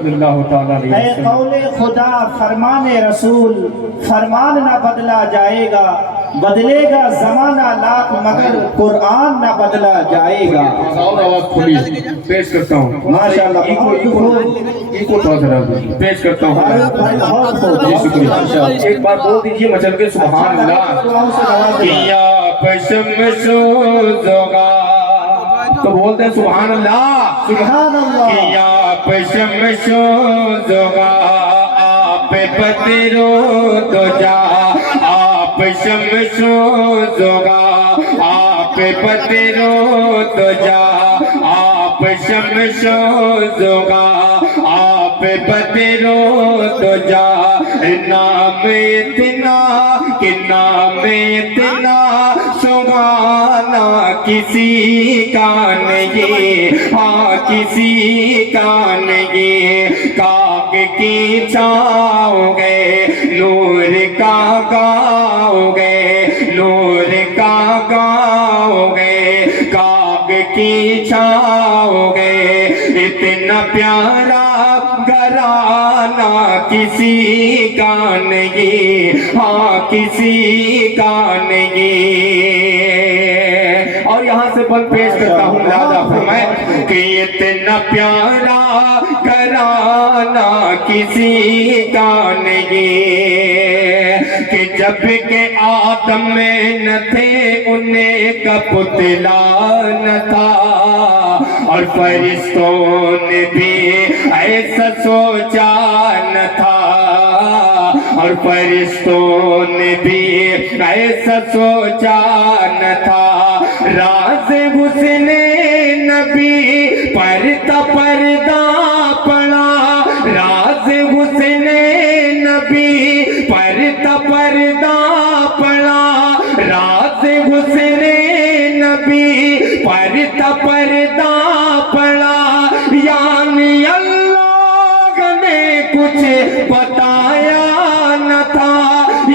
صلی اللہ تعالیٰ علیہ اے وسلم۔ قول خدا فرمان رسول، فرمان نہ بدلا جائے گا، بدلے گا زمانہ لاکھ مگر قرآن نہ بدلا جائے گا۔ اور آواز کھلی پیش کرتا ہوں ماشاءاللہ، ایکو تھوڑا سا ڈال پیش کرتا ہوں۔ جی شکریہ، ایک بار بول دیجئے مچل کے سبحان اللہ۔ کیا پشم سوزگا، تو بولتے ہیں سبحان اللہ، سبحان اللہ۔ کیا پشم سوزگا، آپ پترو تو جا، آپ شمس سوزگا، آپ پترو تو جا، آپ شمس سوزگا، آپ پترو تو جا، نام اتنا کہ نام اتنا سبحانہ کسی کا نہیں، ہاں کسی کا نہیں، کاغ کی چھاؤ گے نور کا گاؤ گے، نور کا گاؤ گے، کاغ کی چھاؤ گے، اتنا پیارا گھرانہ کسی کا نہیں، ہاں کسی کا نہیں۔ اور یہاں سے پل پیش کرتا ہوں لہذا فرمائے کہ اتنا پیارا گھرانہ کسی کا نہیں، کہ جب کہ آدم میں نہ تھے انہیں کا پتلا نہ تھا، اور فرشتوں نے بھی ایسا سوچا نہ تھا، اور فرشتوں نے بھی ایسا سوچا نہ تھا، راز حسن نبی پردہ پردہ پڑا، راز حسن نبی پردہ پردہ پڑا، راز حسن نبی پردہ پردہ پڑا، یعنی اللہ نے کچھ بتایا نہ تھا،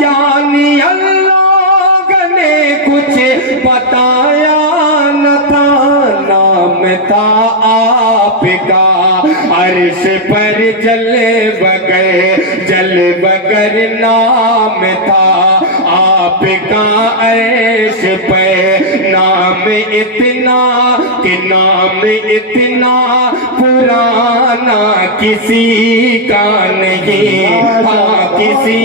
یعنی اللہ نے کچھ بتایا نہ تھا، نام تھا آپ کا عرش پر جل بگر نام تھا آپ کا عرش پر، نام اتنا کہ نام اتنا پرانا کسی کا نہیں، ہاں کسی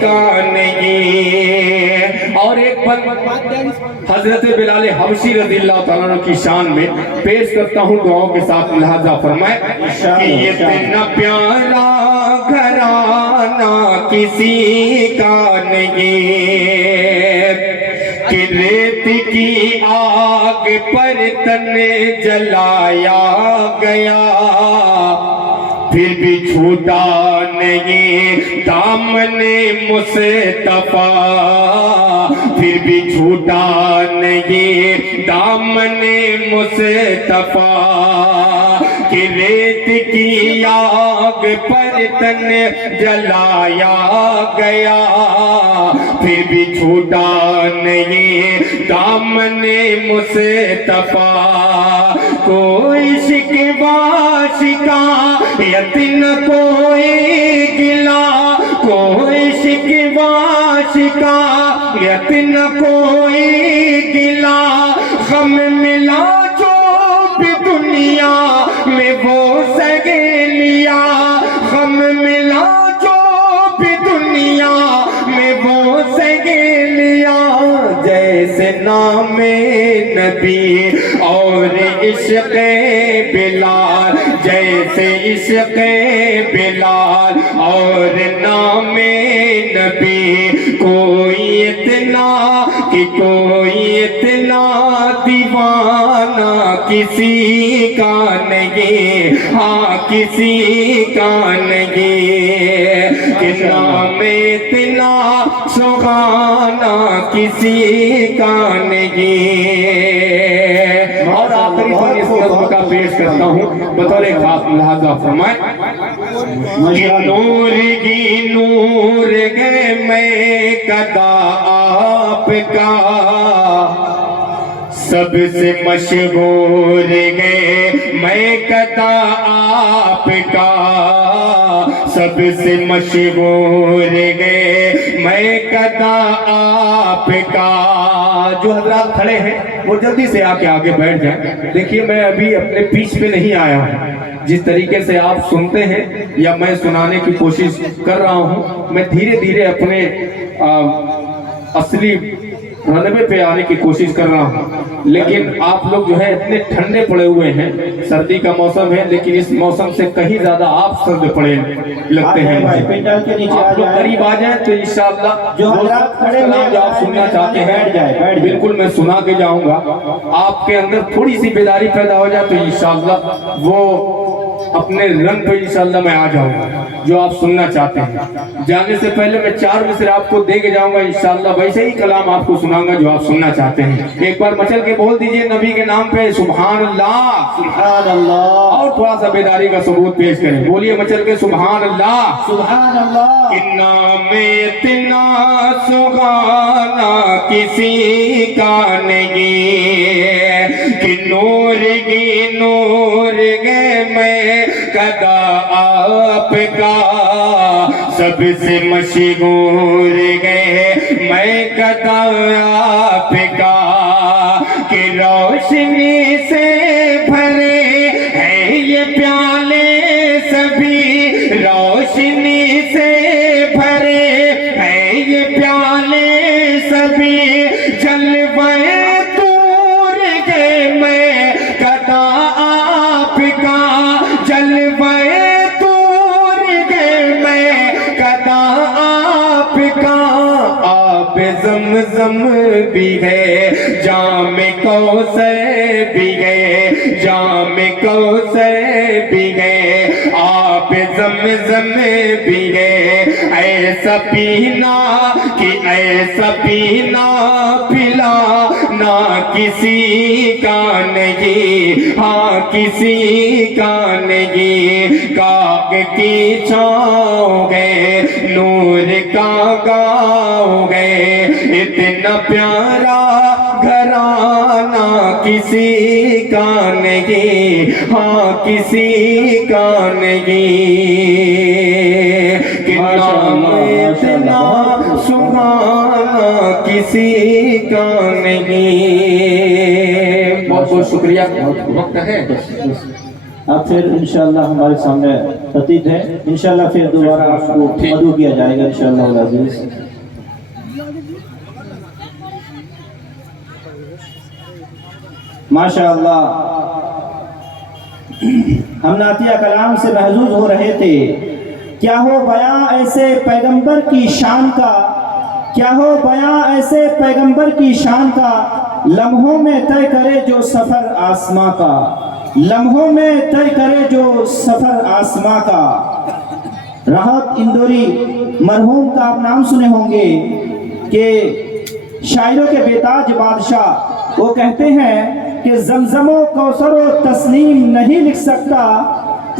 کا نہیں۔ اور ایک بات حضرت بلال حبشی رضی اللہ تعالیٰ عنہ کی شان میں پیش کرتا ہوں دعاؤں کے ساتھ، لہذا فرمائے کہ اتنا پیارا گھرانہ کسی کا نہیں، کہ ریت کی آگ پر تن جلایا گیا، پھر بھی چھوٹا نہیں دامن مصطفیٰ، پھر بھی چھوٹا نہیں دامن مصطفیٰ، کہ ریت کی آگ پر تن جلایا گیا، پھر بھی چھوٹا نہیں دامن مصطفیٰ، کوئی شکوہ شکایت نہ کوئی گلا، کوئی شکوہ شکایت نہ کوئی گلا، غم ملا جو بھی دنیا میں وہ سہیلیا، غم ملا جو بھی دنیا میں وہ سہیلیا، جیسے نام نبی اور عشق بلال، جیسے عشق بلال اور نام نبی، کوئی اتنا کہ کوئی اتنا دیوانہ کسی کا نہیں، ہاں کسی کا نہیں، کہ نام اتنا سبحانہ کسی کا نہیں۔ اور آخری بار اس نظم کا پیش کرتا ہوں بطور خاص، لہذا فرمائے کہ نور ہی نور ہے میں قدا آپ کا، سب سے مشغول گئے میں قطع آپ کا، سب سے مشغول گئے میں قطع آپ کا۔ جو حضرات کھڑے ہیں وہ جلدی سے آ کے آگے بیٹھ جائیں۔ دیکھیے میں ابھی اپنے پیچ پہ نہیں آیا ہوں، جس طریقے سے آپ سنتے ہیں یا میں سنانے کی کوشش کر رہا ہوں، میں دھیرے دھیرے اپنے اصلی رنبے پہ آنے کی کوشش کر رہا ہوں، لیکن آپ لوگ جو ہے اتنے ٹھنڈے پڑے ہوئے ہیں، سردی کا موسم ہے لیکن اس موسم سے کہیں زیادہ آپ سرد پڑے لگتے ہیں۔ آپ لوگ قریب آ جائیں تو انشاءاللہ جو حضرات کھڑے ہوئے جو آپ سننا چاہتے بیٹھ جائیں، ہیں بالکل میں سنا کے جاؤں گا۔ آپ کے اندر تھوڑی سی بیداری پیدا ہو جائے تو انشاءاللہ وہ اپنے رنگ پہ انشاءاللہ میں آ جاؤں گا جو آپ سننا چاہتے ہیں۔ جانے سے پہلے میں 4 مصرے آپ کو دے کے جاؤں گا، انشاءاللہ ویسے ہی کلام آپ کو سناؤں گا جو آپ سننا چاہتے ہیں۔ ایک بار مچل کے بول دیجئے نبی کے نام پہ سبحان اللہ، سبحان اللہ، اور تھوڑا سا بیداری کا ثبوت پیش کریں، بولیے مچل کے سبحان اللہ، سبحان اللہ۔ کہ نام اتنا سبحانا کسی کا نہیں، کہ نور کی نور گئے میں قدا آپ کا، سب سے مشغول گئے میں قدا آپ کا، کہ روشنی سے بھرے ہیں یہ پیالے سبھی، روشنی سے بھرے ہیں یہ پیالے سبھی، جلوے دور گئے میں قدا آپ کا، جلوے دور گئے میں قدا آپ کا، آب زمزم بھی ہے جام کوثر بھی ہے، جام کوثر بھی ہے، آب زمزم بھی ہے، ایسا پینا کہ ایسا پینا پلا نہ کسی کا نہیں، ہاں کسی کا نہیں، کاغ کی چھاؤں گئے نور کا گاؤں گئے، اتنا پیارا گھرانہ کسی کا نہیں، ہاں کسی کا نہیں، کہ نام اتنا سبحانہ کسی کا نہیں۔ بہت بہت شکریہ، وقت ہے اب پھر انشاءاللہ ہمارے سامنے خطیب ہے، انشاءاللہ پھر دوبارہ آپ کو مدعو کیا جائے گا انشاءاللہ العزیز۔ ماشاءاللہ ہم نعتیہ کلام سے محظوظ ہو رہے تھے، کیا ہو بیاں ایسے پیغمبر کی شان کا، کیا ہو بیاں ایسے پیغمبر کی شان کا، لمحوں میں طے کرے جو سفر آسماں کا، لمحوں میں طے کرے جو سفر آسماں کا۔ راحت اندوری مرحوم کا آپ نام سنے ہوں گے کہ شاعروں کے بیتاج بادشاہ، وہ کہتے ہیں کہ زمزم و کوثر و تسنیم نہیں لکھ سکتا،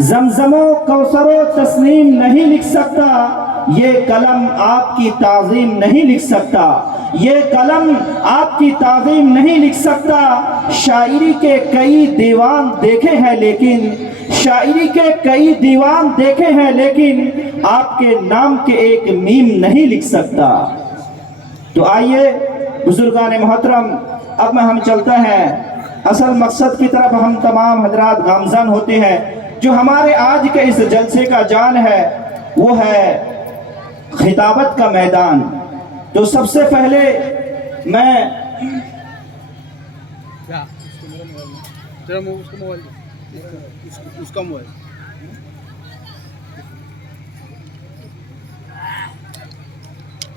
زمزم و کوثر و تسنیم نہیں لکھ سکتا، یہ قلم آپ کی تعظیم نہیں لکھ سکتا، یہ قلم آپ کی تعظیم نہیں لکھ سکتا۔ شاعری کے کئی دیوان دیکھے ہیں لیکن، شاعری کے کئی دیوان دیکھے ہیں لیکن آپ کے نام کے ایک میم نہیں لکھ سکتا۔ تو آئیے بزرگان محترم، اب میں ہم چلتے ہیں اصل مقصد کی طرف۔ ہم تمام حضرات گامزن ہوتے ہیں، جو ہمارے آج کے اس جلسے کا جان ہے وہ ہے خطابت کا میدان۔ تو سب سے پہلے میں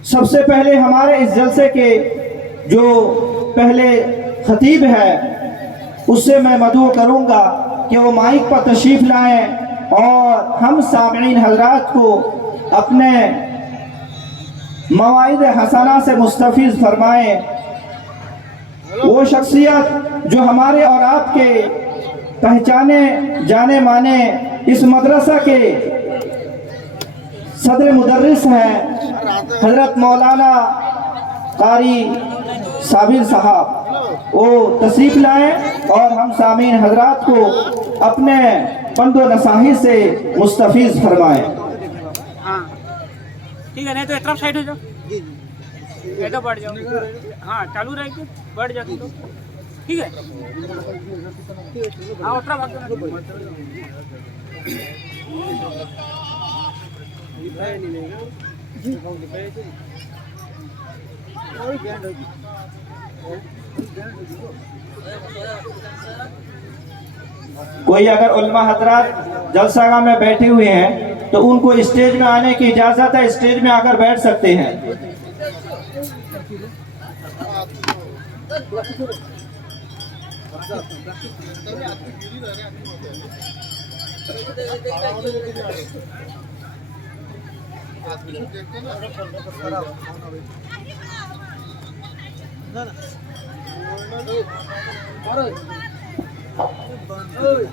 سب سے پہلے ہمارے اس جلسے کے جو پہلے خطیب ہے اس سے میں مدعو کروں گا کہ وہ مائک پر تشریف لائیں اور ہم سامعین حضرات کو اپنے مواعظ حسنہ سے مستفیض فرمائیں۔ وہ شخصیت جو ہمارے اور آپ کے پہچانے جانے مانے اس مدرسہ کے صدر مدرس ہیں حضرت مولانا قاری صابر صاحب، وہ تشریف لائیں اور ہم سامعین حضرات کو اپنے پند و نصاحی سے مستفیض فرمائیں. ہاں ٹھیک ہے, نہیں تو ایک طرف سائڈ ہو جاؤ, ایسا بڑھ جاؤ, ہاں چالو رہے گی, بڑھ جاتی تو ٹھیک ہے. ہاں اترا بھاگ کوئی اگر علماء حضرات جلسہ گاہ میں بیٹھے ہوئے ہیں تو ان کو اسٹیج میں آنے کی اجازت ہے, اسٹیج میں آ کر بیٹھ سکتے ہیں.